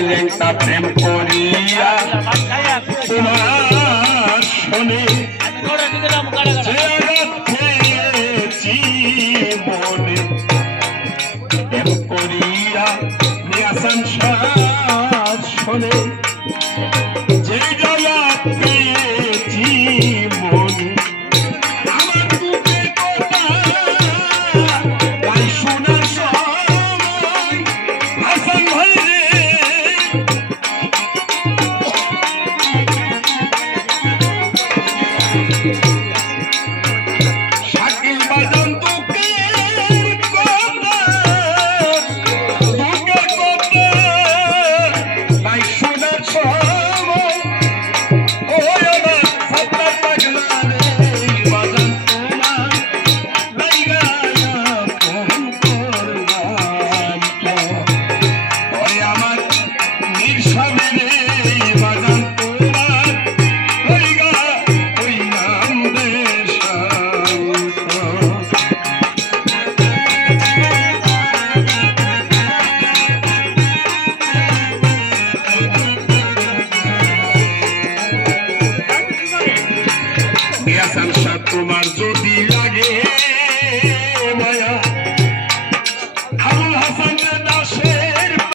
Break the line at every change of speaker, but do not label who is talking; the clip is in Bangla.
লেখা প্রেম করিয়া তোমার শোনে করিয়া নিয়াসান শোনে सांसद कुमार जो